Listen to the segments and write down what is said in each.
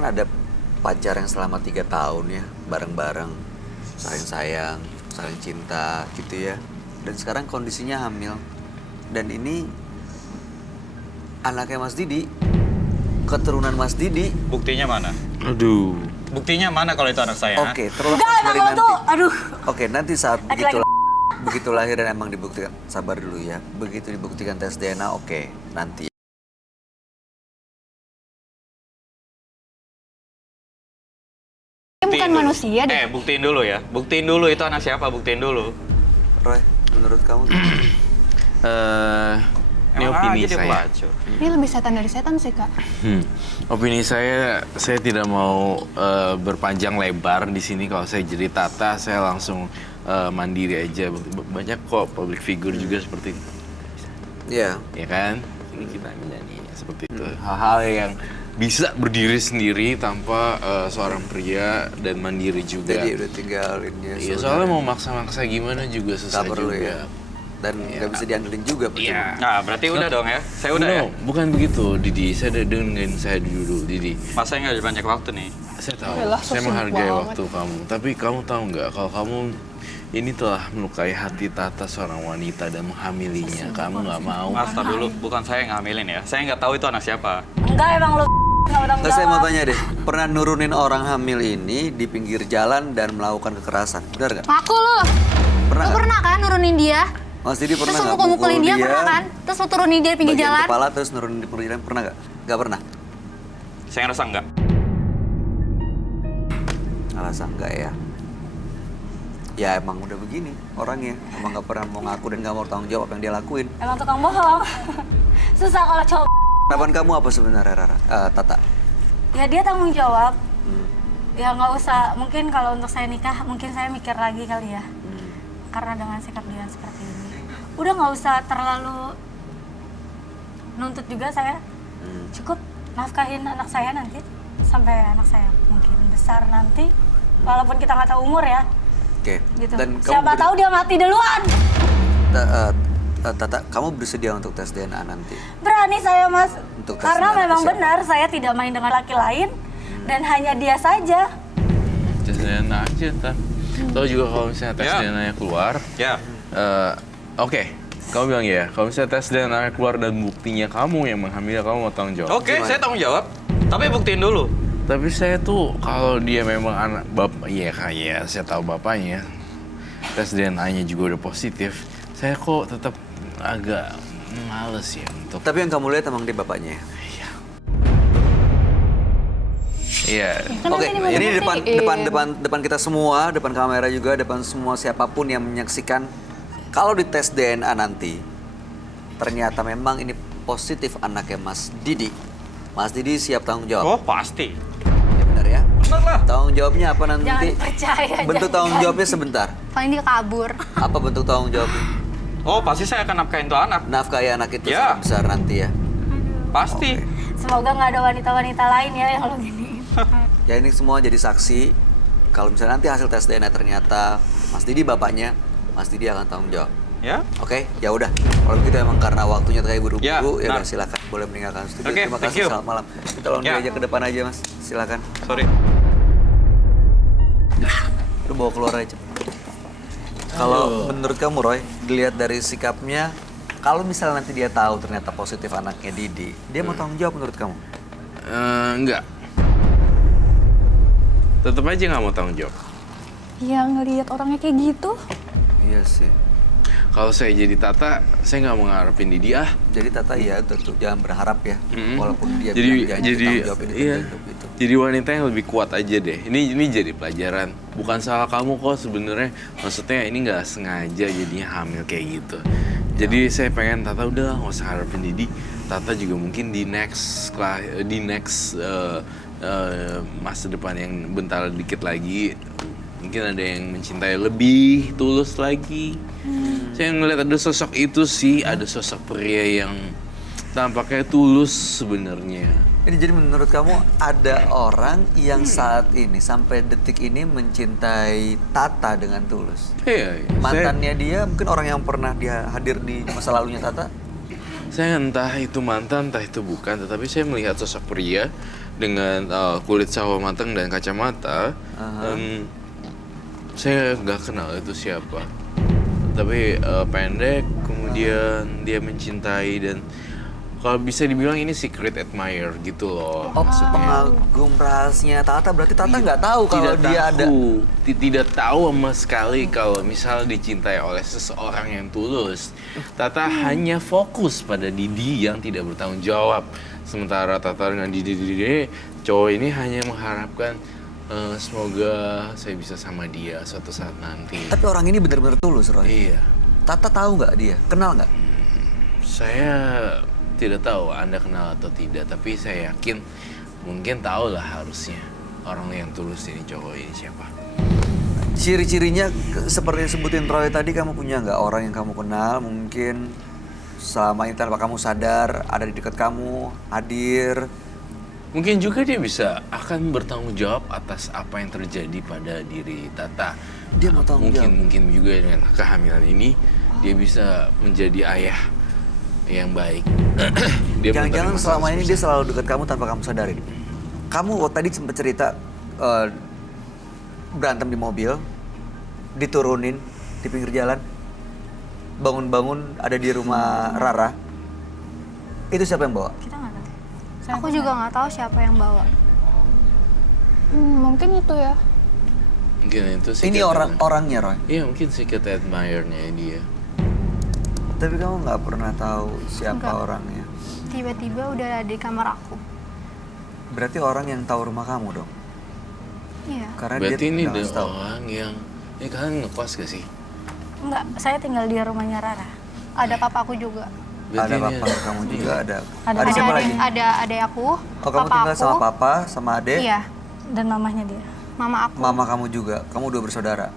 kan ada pacar yang selama 3 tahun ya, bareng-bareng, saling sayang, saling cinta gitu ya. Dan sekarang kondisinya hamil. Dan ini anaknya Mas Didi, keturunan Mas Didi. Buktinya mana? Aduh. Buktinya mana kalau itu anak saya? Oke, terlepas Enggak, dari emang lo nanti. tuh, aduh. Oke, nanti saat Laki-laki. begitu lahir dan emang dibuktikan, sabar dulu ya. Begitu dibuktikan tes DNA, oke, nanti. Dia bukan dulu. manusia deh. Buktiin dulu ya. Buktiin dulu itu anak siapa, buktiin dulu. Roy, menurut kamu gimana? Ini Emang opini aja dia saya. pelacur. Ini lebih setan dari setan sih, Kak. Opini saya tidak mau berpanjang lebar di sini. Kalau saya jadi Tata, saya langsung mandiri aja. Banyak kok public figure juga seperti itu. Iya. Ya kan? Ini kita menyanyi seperti itu. Hal-hal yang bisa berdiri sendiri tanpa seorang pria dan mandiri juga. Jadi udah tinggalin dia. Iya, soalnya mau maksa-maksa gimana juga susah Tak perlu juga. ya. Dan nggak bisa diandelin juga. Iya. Nah, berarti udah dong ya. Saya udah ya. Bukan begitu, Didi. Saya dengerin saya dulu, Didi. Mas saya nggak ada banyak waktu nih. Saya tahu, Yalah, so saya sibuk menghargai banget. waktu kamu. Tapi kamu tahu nggak kalau kamu ini telah melukai hati Tata seorang wanita dan menghamilinya. Kamu nggak mau. Mas, tar dulu. Bukan saya yang ngamilin ya. Saya nggak tahu itu anak siapa. Enggak, emang lo nggak bertanggung Nggak, saya mau jawab. tanya deh, pernah nurunin orang hamil ini di pinggir jalan dan melakukan kekerasan, benar nggak? Ngaku lo. Pernah Lo nggak? pernah kan nurunin dia? Mas Didi pernah Terus nggak lo mukulin dia, pernah kan? Terus lo turunin dia di pinggir bagian jalan? kepala terus nurunin di pinggir jalan, pernah nggak? Nggak pernah. Saya ngerasa enggak. Alasan nggak ya? Ya emang udah begini orangnya, emang nggak pernah mau ngaku dan nggak mau tanggung jawab apa yang dia lakuin. Emang tukang bohong. Susah kalau cowok. Harapan kamu apa sebenarnya, Rara? Tata? Ya dia tanggung jawab. Hmm. Ya nggak usah, mungkin kalau untuk saya nikah, mungkin saya mikir lagi kali ya. Karena dengan sikap dia seperti ini. Udah nggak usah terlalu nuntut juga saya. Cukup nafkahin anak saya nanti. Sampai anak saya mungkin besar nanti. Walaupun kita nggak tahu umur ya. Oke. Gitu. Dan Siapa tahu dia mati duluan. Tata, kamu bersedia untuk tes DNA nanti? Berani saya, Mas. Untuk tes Karena DNA memang siapa? benar saya tidak main dengan laki lain. Dan hanya dia saja. Tes DNA aja, Tan. Tahu juga kalau misalnya tes Ya. DNA-nya keluar, Ya. oke. Kamu bilang ya, kalau misalnya tes DNA keluar dan buktinya kamu yang menghamili, kamu mau tanggung jawab. Oke, saya tanggung jawab. Tapi buktiin dulu. Tapi saya tuh kalau dia memang anak bapak, iya kayak saya tahu bapaknya, tes DNA-nya juga udah positif. Saya kok tetap agak males ya untuk. Tapi yang kamu lihat emang dia bapaknya ya? Iya. Kan Oke, nanti mau ini dibuktiin. depan kita semua, depan kamera juga, depan semua siapapun yang menyaksikan. Kalau di tes DNA nanti, ternyata memang ini positif anaknya Mas Didi. Mas Didi siap tanggung jawab? Oh, pasti. Ya benar ya? Bener lah. Tanggung jawabnya apa nanti? Jangan percaya. Bentuk tanggung jawabnya sebentar. Paling dia kabur. Apa bentuk tanggung jawabnya? Oh, pasti saya akan nafkahin tuh anak. Nafkahi anak itu Ya. sampai besar nanti ya? Pasti. Semoga nggak ada wanita-wanita lain ya yang lo gini. Ya ini semua jadi saksi. Kalau misalnya nanti hasil tes DNA ternyata Mas Didi bapaknya, Mas Didi akan tanggung jawab. Ya. Oke, ya udah. Kalau begitu emang karena waktunya kayak buru-buru, Ya, ya nah. udah silakan boleh meninggalkan studio. Oke, Terima thank kasih, you. selamat malam. Tolong Ya. diajak ke depan aja, Mas. Silakan. Sorry. Lu bawa keluar aja. Kalau menurut kamu, Roy, dilihat dari sikapnya, kalau misalnya nanti dia tahu ternyata positif anaknya Didi, dia mau tanggung jawab menurut kamu? Enggak. Tetap aja nggak mau tanggung jawab. Ya ngelihat orangnya kayak gitu. Iya sih. Kalau saya jadi Tata, saya nggak mau ngarepin Didi ah. Jadi Tata ya tentu jangan berharap ya, walaupun dia Jadi bilang janji tanggung jawab ini iya. hidup itu. Jadi wanita yang lebih kuat aja deh. Ini jadi pelajaran. Bukan salah kamu kok sebenarnya. Maksudnya ini nggak sengaja jadinya hamil kayak gitu. Jadi saya pengen Tata udah nggak usah harapin Didi. Tata juga mungkin di next masa depan yang bentar dikit lagi mungkin ada yang mencintai lebih tulus lagi. Saya ngeliat ada sosok itu sih, ada sosok pria yang tampaknya tulus sebenarnya. Ini jadi menurut kamu ada orang yang saat ini sampai detik ini mencintai Tata dengan tulus? Iya, Mantannya dia mungkin orang yang pernah dia hadir di masa lalunya Tata? Saya entah itu mantan, entah itu bukan, tetapi saya melihat sosok pria dengan kulit sawo matang dan kacamata. Saya nggak kenal itu siapa. Tapi pendek, kemudian dia mencintai dan kalau bisa dibilang ini secret admirer gitu loh. Oh, pengagum rahasia Tata. Berarti Tata nggak tahu kalau dia ada. Tidak tahu sama sekali kalau misal dicintai oleh seseorang yang tulus. Tata hanya fokus pada Didi yang tidak bertanggung jawab. Sementara Tata dengan Didi, cowok ini hanya mengharapkan semoga saya bisa sama dia suatu saat nanti. Tapi orang ini benar-benar tulus, Roy. Iya. Tata tahu nggak dia? Kenal nggak? Saya tidak tahu Anda kenal atau tidak, tapi saya yakin mungkin tahu lah harusnya orang yang tulus ini cowok ini siapa. Ciri-cirinya seperti yang sebutin Roy tadi, kamu punya nggak orang yang kamu kenal mungkin selama ini tanpa kamu sadar ada di dekat kamu, hadir? Mungkin juga dia bisa akan bertanggung jawab atas apa yang terjadi pada diri Tata. Dia mau tanggung jawab? Mungkin juga dengan kehamilan ini dia bisa menjadi ayah yang baik. Jangan-jangan selama ini dia selalu dekat kamu tanpa kamu sadarin. Kamu tadi sempat cerita berantem di mobil, diturunin di pinggir jalan, bangun-bangun ada di rumah Rara. Itu siapa yang bawa? Kita nggak tahu. Aku juga nggak tahu siapa yang bawa. Mungkin itu ya. Mungkin itu Ini orangnya, Roy. Iya, mungkin secret admirer-nya dia. Tapi kamu nggak pernah tahu siapa Enggak. orangnya. Tiba-tiba udah ada di kamar aku. Berarti orang yang tahu rumah kamu dong. Iya. Karena Berarti dia ini nggak ada ngasih tahu. orang yang kalian ngekos gak sih? Enggak, saya tinggal di rumahnya Rara. Ada papaku juga. Ada Berarti ini papa kamu juga, ada. Ada Ada siapa lagi? Ada adek aku. Oh, kamu papa tinggal aku, sama papa, sama adek, Iya. Dan mamahnya dia. Mama aku. mama kamu juga. Kamu dua bersaudara.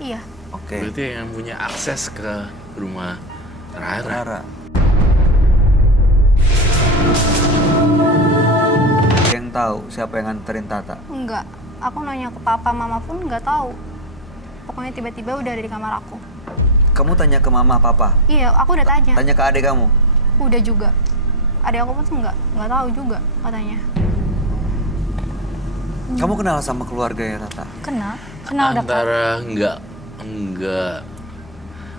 Iya. Oke. Berarti yang punya akses ke rumah Rara. Rara. Yang tahu siapa yang nganterin Tata? Enggak. Aku nanya ke papa, mama pun nggak tahu. Pokoknya tiba-tiba udah ada di kamar aku. Kamu tanya ke mama, papa? Iya, aku udah tanya. Tanya ke adek kamu? Udah juga. Adek aku pun nggak tahu juga katanya. Kamu kenal sama keluarganya Tata? Kenal dekat. Antara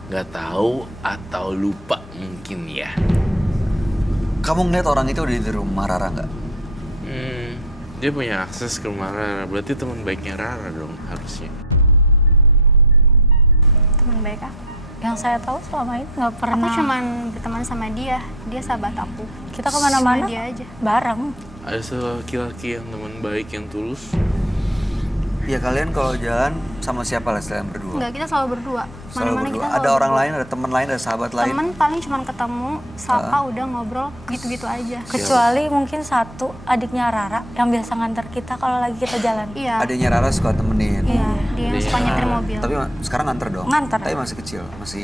nggak tahu atau lupa mungkin ya. Kamu ngeliat orang itu udah di rumah Rara nggak? Dia punya akses ke rumah Rara. Berarti teman baiknya Rara dong harusnya. Teman baik aku. Yang saya tahu selama ini nggak pernah. Aku cuman berteman sama dia. Dia sahabat aku. Kita kemana-mana Cuma dia aja. bareng. Ada laki-laki yang teman baik yang tulus. Ya kalian kalau jalan sama siapa lah selain berdua? Enggak, kita selalu berdua. Selalu Mana-mana berdua. kita Ada selalu orang berdua. lain, ada teman lain, ada sahabat lain? Temen paling cuma ketemu, sapa, udah ngobrol, gitu-gitu aja. Kecuali mungkin satu adiknya Rara yang biasa nganter kita kalau lagi kita jalan. Iya, Adanya Rara suka temenin. iya, dia yang suka nyetir mobil. Tapi sekarang nganter dong? Nganter. Tapi masih kecil, masih...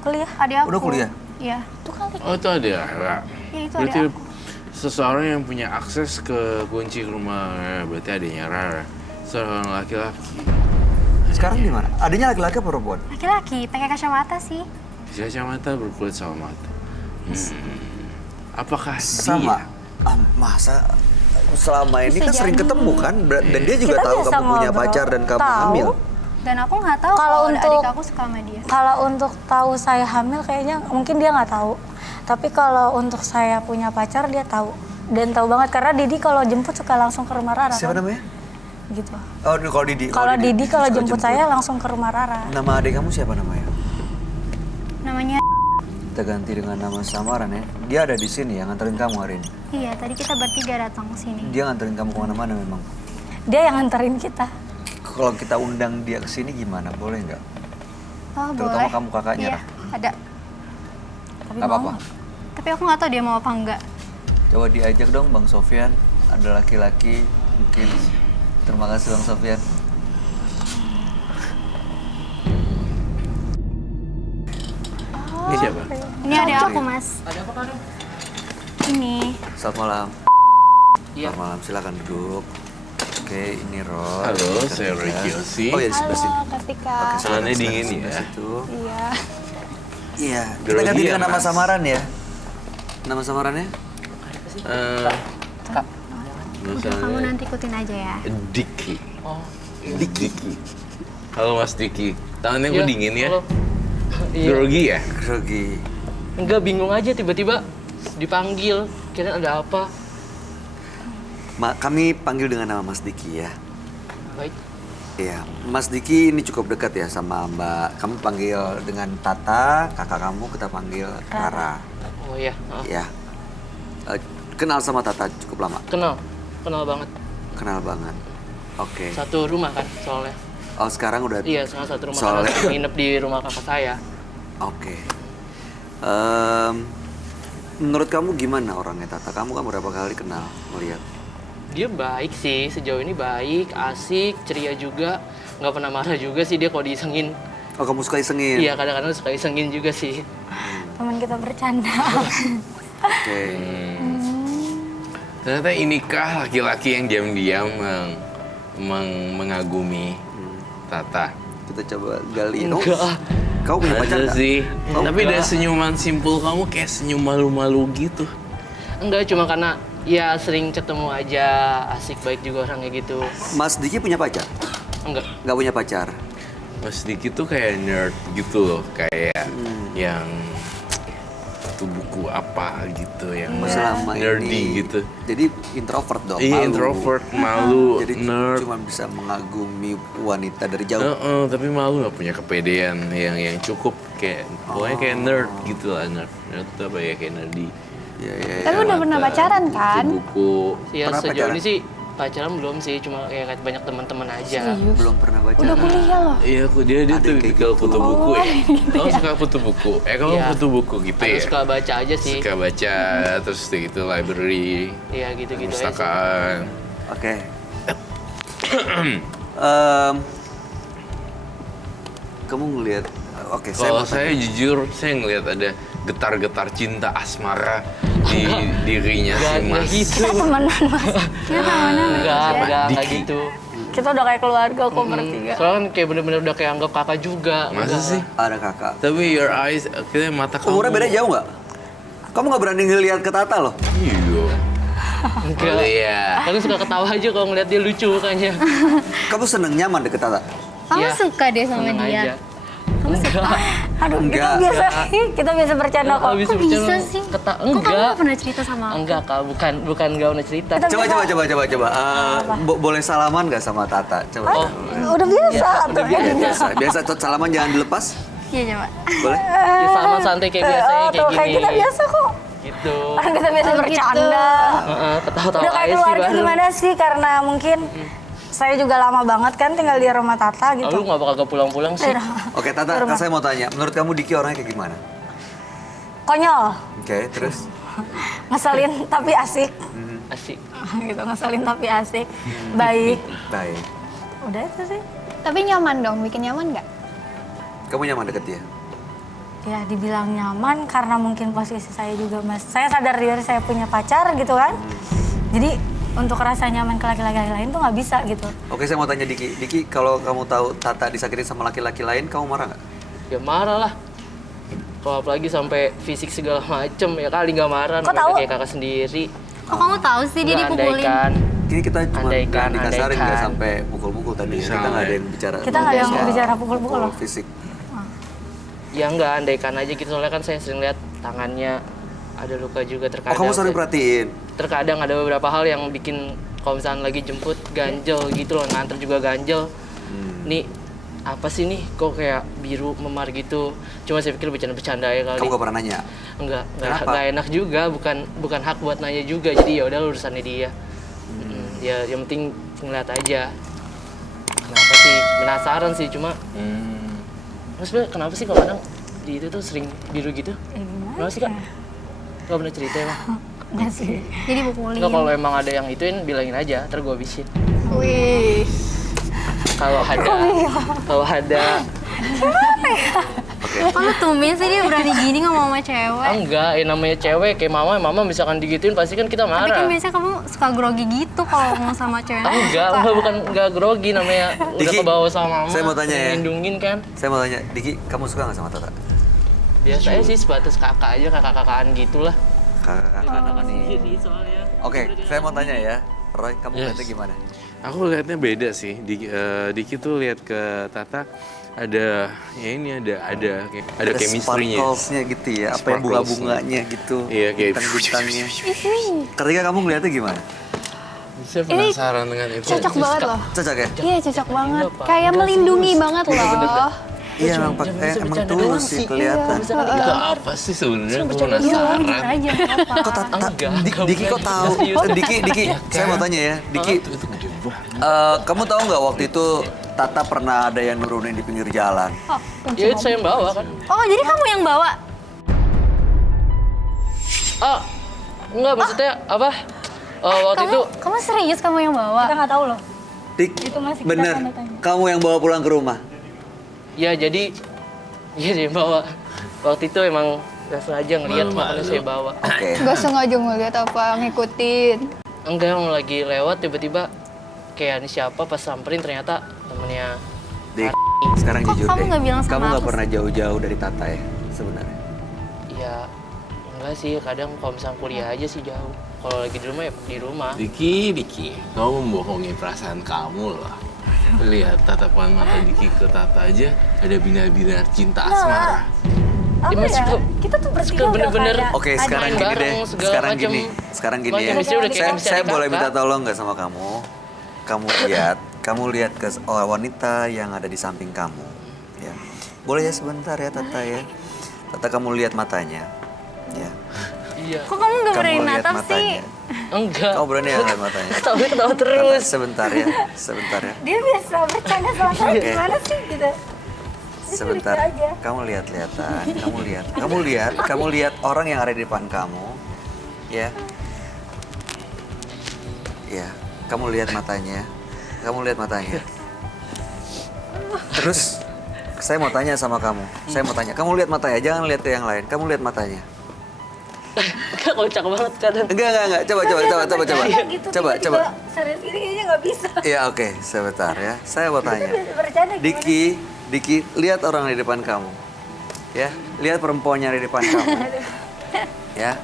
Kuliah. Adik aku. Udah kuliah? Iya, Itu kali. Oh itu ada Rara. iya itu Berarti adik aku. seseorang yang punya akses ke kunci rumah Rara. Berarti adanya Rara. Seorang laki-laki. Sekarang di mana? Adanya laki-laki apa perempuan? Laki-laki, pakai kacamata sih. Kacamata berkulit sama mata. Apakah Sama? dia? Masa selama ini Bisa kan sering jadi. ketemu kan? Dan dia juga Kita tahu biasa kamu punya ngobrol. pacar dan kamu Tahu. hamil. Dan aku nggak tahu Kalau kalau untuk- adik aku suka sama dia. Kalau untuk tahu saya hamil kayaknya mungkin dia nggak tahu. Tapi kalau untuk saya punya pacar dia tahu. Dan tahu banget karena Didi kalau jemput suka langsung ke rumah Rara. Siapa kan? namanya? Gitu. Oh, kalau Didi. Kalau Didi kalau suka jemput saya langsung ke rumah Rara. Nama adik kamu siapa namanya? Namanya, Kita ganti dengan nama samaran ya. Dia ada di sini ya, nganterin kamu hari ini. iya tadi kita bertiga datang ke sini. Dia nganterin kamu kemana-mana memang. Dia yang nganterin kita. Kalau kita undang dia ke sini gimana? Boleh nggak? Oh, Terutama boleh. kamu kakaknya, Iya, Ra. ada. Tapi Nggak apa-apa. Tapi aku nggak tahu dia mau apa enggak. Coba diajak dong Bang Sofyan. Ada laki-laki mungkin. Terima kasih Bang Sofyan. Ini siapa? Ini adik aku, Mas. Ini. Selamat malam. Selamat malam, silakan duduk. Oke, ini Roy. Halo, Ini saya Kartika. Ricky Yosi. Oh ya, di sebelah sini. Ketika. Oke, silakan, Tangannya silakan dingin sebelah ya. situ. Iya. Iya, kita Grogi ganti ya, dengan nama Mas? samaran ya. Nama samarannya? Eh, Udah, kamu nanti ikutin aja ya. Diki. Oh, Diki. Halo Mas Diki. Tangannya iya, kok dingin ya? halo. Iya. Grogi ya? Grogi. Enggak, bingung aja tiba-tiba dipanggil. Kirain ada apa? Kami panggil dengan nama Mas Diki ya. Baik. Iya, Mas Diki ini cukup dekat ya sama Mbak. Kami panggil dengan Tata, kakak kamu kita panggil Rara. Oh iya, Ya. Kenal sama Tata cukup lama? kenal banget. Kenal banget. Oke. Satu rumah kan soalnya. Oh, sekarang udah. Iya, sama satu rumah Soalnya- karena nginep di rumah kakak saya. Oke. Menurut kamu gimana orangnya Tata? Kamu kan berapa kali kenal, melihat? Dia baik sih, sejauh ini baik, asik, ceria juga. Nggak pernah marah juga sih dia kalau diisengin. Oh, kamu suka isengin? Iya, kadang-kadang suka isengin juga sih. Teman kita bercanda. Oke. Ternyata inikah laki-laki yang diam-diam mengagumi Tata? Kita coba gali. Oh, Enggak. kau punya pacar Ada nggak? sih. Oh, Tapi enggak. dari senyuman simpul kamu kayak senyum malu-malu gitu. Enggak, cuma karena ya sering ketemu aja, asik baik juga orangnya gitu. Mas Diki punya pacar? Enggak. Nggak punya pacar? Mas Diki tuh kayak nerd gitu loh, kayak yang tuh buku apa gitu yang Selama nerdy ini. gitu. Jadi introvert dong. Iya, malu. introvert, malu, Jadi nerd. cuma bisa mengagumi wanita dari jauh. Tapi malu nggak punya kepedean yang cukup kayak pokoknya kayak nerd gitu lah, nerd tuh apa ya, kayak nerdy. Iya, iya, iya. Tapi udah pernah pacaran kan? Buku. Ya Pernah sejauh pacaran? ini sih pacaran belum sih, cuma kayak banyak teman-teman aja. Belum pernah baca. Udah kuliah loh. Iya, dia Ada tuh kayak tipikal gitu. kutu buku ya. Kamu suka kutu buku? Kamu Iya. kutu buku gitu Aku ya? suka baca aja sih. Suka baca, terus gitu library, Iya gitu-gitu aja sih. perpustakaan. Oke. Em, kamu ngelihat? Oke, saya Kalau mau saya jujur, saya ngelihat ada getar-getar cinta asmara di dirinya si Enggak Mas. gitu. Temenan Mas. Enggak Diki. gitu. Kita udah kayak keluarga kok bertiga. Soalnya kan kayak bener-bener udah kayak anggap kakak juga. Masa Enggak. sih? ada kakak. Tapi your eyes, akhirnya mata kamu. Umurnya beda jauh nggak? Kamu nggak berani ngelihat ke Tata loh. Iya. Enggak. Oh, iya. Aku suka ketawa aja kalau ngeliat dia lucu mukanya. Kamu seneng nyaman deket Tata? Kamu Iya, suka deh sama Seneng dia. aja. Enggak. Aduh, Enggak. kita biasa bercanda kok. Habis Kok bisa bercanda, sih? Kok Kok kamu enggak. gak pernah cerita sama aku? Enggak kak, bukan gak pernah cerita. Coba. Boleh salaman nggak sama Tata? Coba. Oh, Udah biasa tuh. Biasa salaman jangan dilepas. Iya coba. Boleh? ya sama santai kayak biasanya kayak Tuh, gini. kayak kita biasa kok. Gitu. Orang kita biasa Oh, gitu. bercanda. Ketawa-tawa Udah kayak aja sih keluarga baru. gimana sih? Karena mungkin saya juga lama banget kan tinggal di rumah Tata gitu. Lu gak bakal pulang-pulang sih. Oke, Tata, saya mau tanya. Menurut kamu Diki orangnya kayak gimana? Konyol, Oke, terus? ngeselin tapi asik. Asik. Gitu, ngeselin tapi asik. Baik. Baik. Udah itu sih. Tapi nyaman dong, bikin nyaman nggak? Kamu nyaman deket dia? Ya dibilang nyaman karena mungkin posisi saya juga Mas. Saya sadar diri saya punya pacar gitu kan. Jadi untuk rasa nyaman ke laki-laki lain tuh nggak bisa gitu. Oke, saya mau tanya Diki. Diki, kalau kamu tahu Tata disakitin sama laki-laki lain, kamu marah nggak? Ya marah lah. Kalau apalagi sampai fisik segala macem, ya kali nggak marah. Kok namanya tahu? kayak kakak sendiri. Kok kamu tahu sih dia Nggak, dipukulin? andaikan. Ini kita cuma Andaikan, dikasarin nggak andaikan. sampai pukul-pukul tadi. Bisa, Kita nggak ada ya. yang bicara. Kita nggak ada yang soal bicara pukul-pukul loh. fisik. Ya enggak, andaikan aja gitu. Soalnya kan saya sering lihat tangannya ada luka juga Oh, terkadang. kamu sering perhatiin? Terkadang ada beberapa hal yang bikin kalau misalnya lagi jemput ganjel gitu loh, nganter juga ganjel. Nih apa sih nih kok kayak biru memar gitu. Cuma saya pikir bercanda-bercanda ya kali. Kamu nggak pernah nanya? Kenapa? Enggak enak juga, bukan hak buat nanya juga. Jadi ya udah urusannya dia. Ya yang penting ngeliat aja. Kenapa sih? Penasaran sih cuma maksudnya kenapa sih kalau kadang di itu tuh sering biru gitu? Gimana? Kenapa sih kak? Gak pernah cerita emang? Nggak sih. Jadi dipukulin. Enggak, kalau emang ada yang ituin bilangin aja, ntar gue habisin. Wih. Kalau ada Kamu tumben sih dia berani gini ngomong sama cewek. enggak, ya namanya cewek kayak mama misalkan digituin pasti kan kita Tapi kan marah. biasanya kamu suka grogi gitu kalau ngomong sama cewek. Enggak grogi namanya udah Diki, kebawa sama mama. saya mau tanya ya. Ngelindungin kan. Saya mau tanya, Diki, kamu suka nggak sama Tata? Biasanya sih sebatas kakak aja, kakak-kakaan gitulah. Kakak-kakak nih. Iya sih soalnya. Oke, saya mau tanya ya. Roy, kamu Yes. lihatnya gimana? Aku lihatnya beda sih. Diki tuh lihat ke Tata ada ya ini ada chemistry-nya. Sparkles-nya gitu ya, apa ya, Sparkles-nya. bunga-bunganya gitu. Iya, kayak bintang-bintangnya. Ketika kamu ngeliatnya gimana? Saya penasaran dengan itu. Cocok banget loh. Cocok ya? Iya cocok banget. Kayak melindungi banget loh. Iya, emang tulus sih kelihatan. Itu apa sih sebenarnya? Aku Iya, jujur penasaran. aja nggak apa. Kok Diki kok tahu? Diki, saya mau tanya ya, Diki, Itu gede banget. kamu tahu nggak waktu itu Tata pernah ada yang nurunin di pinggir jalan? Ya itu saya yang bawa kan. Oh jadi kamu yang bawa? Ah, enggak maksudnya apa? Waktu itu Kamu serius kamu yang bawa? Kita nggak tahu loh. Dik, Itu masih kita bener, tanda tanya. kamu yang bawa pulang ke rumah? ya jadi dia yang bawa. Waktu itu emang nggak sengaja ngeliat makanya saya bawa. Oke. Gak sengaja ngeliat apa, ngikutin. Enggak, lagi lewat tiba-tiba kayak ini siapa pas samperin ternyata temennya. Dik, sekarang Kok jujur kamu deh. nggak bilang sama Kamu nggak aku pernah jauh-jauh dari Tata ya, sebenarnya? Ya enggak sih, kadang kalau misalnya kuliah aja sih jauh. Kalau lagi di rumah ya di rumah. Diki, kamu membohongi perasaan kamu loh. Lihat tatapan mata Diki ke Tata aja, ada binar-binar cinta asmara. Apa Mas, ya? kok- Kita tuh bertiga udah bener-bener- kayak Oke, Ada sekarang yang gini bareng, deh. segala Sekarang macam. gini. Sekarang gini Macam ya. istri udah kayak misalnya Saya boleh kakak. minta tolong nggak sama kamu? Kamu lihat ke wanita yang ada di samping kamu. Ya. Boleh ya sebentar ya Tata ya. Tata kamu lihat matanya. Ya. Iya. Kok kamu gak berani Kamu lihat natap sih? matanya. Enggak. Kamu berani ya lihat matanya? Ketawa Tata, terus. sebentar ya. Sebentar ya. Dia biasa bercanda sama saya Oke. gimana sih gitu. Sebentar, lucu aja. kamu lihat-lihatan, kamu lihat orang yang ada di depan kamu, ya, ya, kamu lihat matanya, terus saya mau tanya sama kamu, kamu lihat matanya, jangan lihat ke yang lain, kamu lihat matanya. Kak kocak banget kadang. Enggak, coba, Gitu, coba. tiba-tiba serius ini kayaknya nggak bisa. Ya oke, sebentar ya, saya mau tanya. Biasa bercanda gimana? Diki, lihat orang di depan kamu. Ya, lihat perempuan yang di depan kamu. Ya.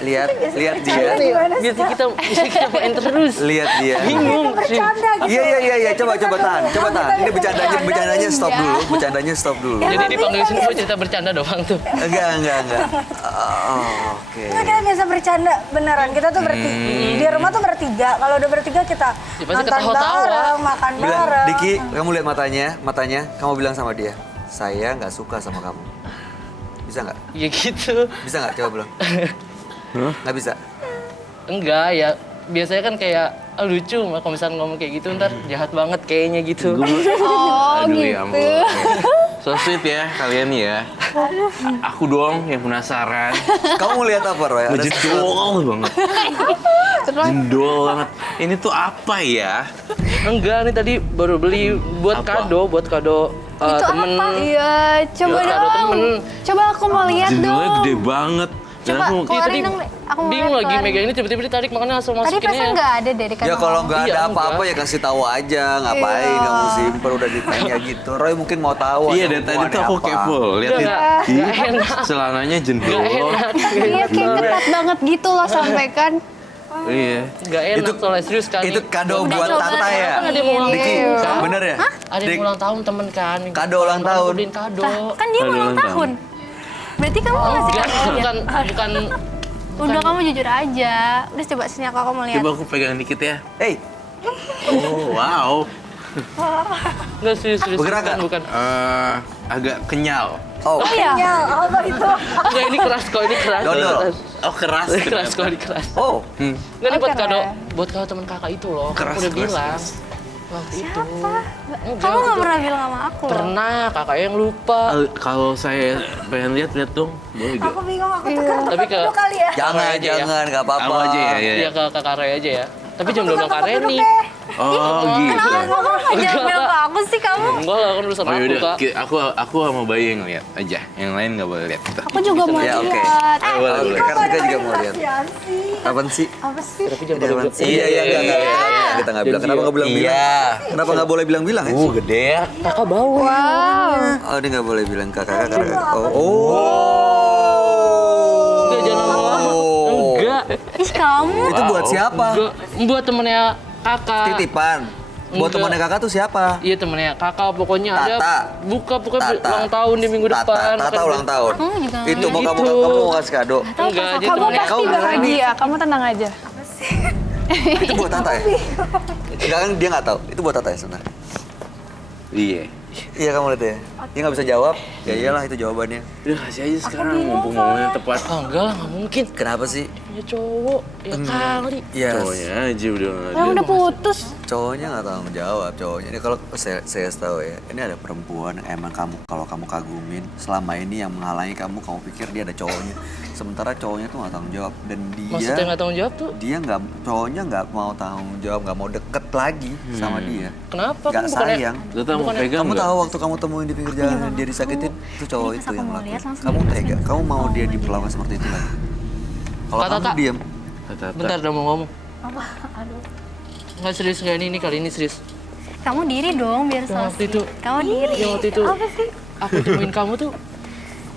Lihat dia. Biasa kita main terus. Lihat dia. Bingung. Bercanda gitu. Iya, coba tahan. Ini bercandanya stop dulu. Jadi dipanggil sini gue cerita bercanda doang tuh. Enggak. Oh, oke. Nggak, kita biasa bercanda beneran. Kita tuh bertiga. Di rumah tuh bertiga. Kalau udah bertiga kita Ya, pasti nonton ketawa-tawa. bareng, makan Bilang, bareng. Diki, kamu lihat matanya, kamu bilang sama dia, saya nggak suka sama kamu. Bisa nggak? Ya gitu. Bisa nggak? Coba bilang. Nggak bisa. Enggak ya. Biasanya kan kayak lucu kalau misalnya ngomong kayak gitu ntar jahat banget kayaknya gitu. Oh Aduh gitu. ya ampun. So sweet ya kalian ya. Aku doang yang penasaran. Kamu lihat apa, Roy? Ada Jendol banget. Jendol banget. Ini tuh apa ya? Enggak, nih tadi baru beli buat Apa? kado Itu temen. apa? Iya, coba Ya, kado dong. temen. Coba aku mau lihat Jendolnya dong. gede banget. Dan Coba aku Iya, keluarin tadi dong. Aku mau bingung lihat, lagi keluarin. megang ini tiba-tiba ditarik makanya langsung Tadi masukin perasaan nggak ada deh di Ya kalau nggak Iya, ada apa-apa enggak. ya kasih tahu aja, ngapain Iya. kamu simpen udah ditanya gitu. Roy mungkin mau tahu. Iya, ada dari tadi hubungannya tuh aku apa. kepo. Liatin. Nggak enak. Celananya jendol. Gak enak. Iya kayak ketat banget gitu loh sampai kan. Iya. Gak enak Itu- soalnya serius kan. Itu kado Udah buat coba. Tata ya? Kan ada yang ulang Diki, tahun. bener ya? Ada yang Dik, ulang tahun temen kan. minggu Kado depan. ulang Makanya tahun. aku beliin kado. Kan dia Ada ulang ulang tahun. Berarti kamu ngasih Enggak, kado ya? bukan Udah kamu jujur aja. Udah coba sini aku mau lihat. Coba aku pegang dikit ya. Hey, Oh, wow. Enggak serius. Bergerak nggak? Bukan. Agak kenyal. oh, Oh iya. Ya, apa itu? Enggak, ini keras kok, ini keras. Dodol. Oh, keras. Keras kok, ini keras. oh, Enggak, ini Oh, buat kado, keren. buat kado teman kakak itu loh. Kan Keras, aku udah keras, bilang. keras. Waktu itu. Enggak, Kamu nggak waktu itu. pernah bilang sama aku loh. Pernah, kakak yang lupa. Kalau saya pengen lihat dong. Boleh gak? Aku bingung, aku tuh Tapi ke dulu kali ya. jangan, aja ya. nggak apa-apa. Kamu aja ya. Iya ke kakak Ray aja ya. Tapi jam 12 Kak Reni. Oh, gitu. Kenapa kamu nggak jangan bilang ke aku sih kamu? Enggak lah, kan urusan Oh, aku, yaudah, Kak. aku sama bayi yang lihat aja. Yang lain nggak boleh lihat. Kita. Aku juga mau Ya, oke. lihat. Boleh, boleh. Kartika juga mau lihat. Apaan sih? Apa sih? Tapi jam Jangan. 12. Iya, enggak. Kita nggak bilang. Kenapa nggak bilang-bilang? Iya. Kenapa nggak boleh bilang-bilang ya? Gede ya. Kakak bawa. Wow. Oh, dia nggak boleh bilang kakak. Oh. Enggak, jangan ngomong. Enggak. Ih, kamu. Itu buat siapa? Buat temennya kakak. Titipan. Buat Enggak. temannya kakak tuh siapa? Iya temennya kakak, pokoknya Tata. ada pokoknya Tata. ulang tahun di minggu depan. Tata Kan ulang tahun. Kamu juga Itu mau Gitu. kamu mau kasih kado. Enggak, jadi Kamu temennya pasti bahagia, kamu tenang aja. Itu buat Tata ya? Enggak kan dia nggak tahu. Itu buat Tata ya sebenarnya. Iya. Iya kamu lihat ya. Dia nggak bisa jawab. Ya iyalah itu jawabannya. Udah kasih aja sekarang, mumpung momennya tepat. Ah, enggak lah, nggak mungkin. Kenapa sih? Ya cowok, ya kali. Iya. Cowoknya aja udah nggak Orang ada. udah putus. Cowoknya nggak tanggung jawab. Cowoknya ini kalau saya tahu ya. Ini ada perempuan yang emang kalau kamu kagumin selama ini yang menghalangi kamu pikir dia ada cowoknya. Sementara cowoknya tuh nggak tanggung jawab dan Maksudnya nggak tanggung jawab tuh? cowoknya nggak mau tanggung jawab, nggak mau deket lagi sama dia. Kenapa? Nggak Kan bukannya- sayang. Lo tau mau pegang Kamu nggak? tahu waktu kamu temuin di pinggir jalan dan dia disakitin, itu cowok Pas itu aku yang mau melakukan. lihat, langsung Kamu dia tega, kesini. kamu mau dia Oh, diperlakukan seperti itu lagi. Kalau Kak kamu Tata. diam, Tata. Bentar, udah mau ngomong. Apa? Aduh. Nggak serius nggak ini kali ini serius. Kamu diri dong biar Yang waktu selesai. itu. Kamu diri. Yang waktu itu. Aku temuin kamu tuh.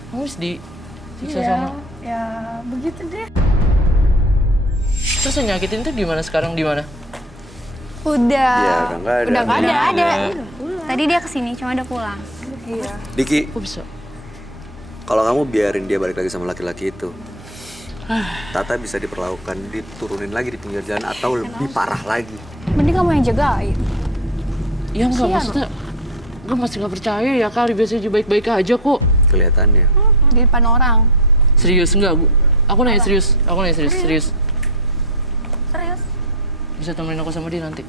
Kamu harus disiksa sama. Ya, begitu deh. Terus yang nyakitin tuh gimana sekarang di mana? Udah. Ya, udah nggak ada. Udah nggak ada. Ada. Tadi dia kesini, cuma udah pulang. Iya. Diki, Kok bisa? kalau kamu biarin dia balik lagi sama laki-laki itu, Tata bisa diperlakukan, diturunin lagi di pinggir jalan atau lebih parah lagi. Mending kamu yang jagain. Ya enggak, maksudnya gue masih nggak percaya ya kali, biasanya dia baik-baik aja kok. Kelihatannya. Di depan orang. Serius enggak? Aku nanya serius, serius. Serius? Bisa temenin aku sama dia nanti?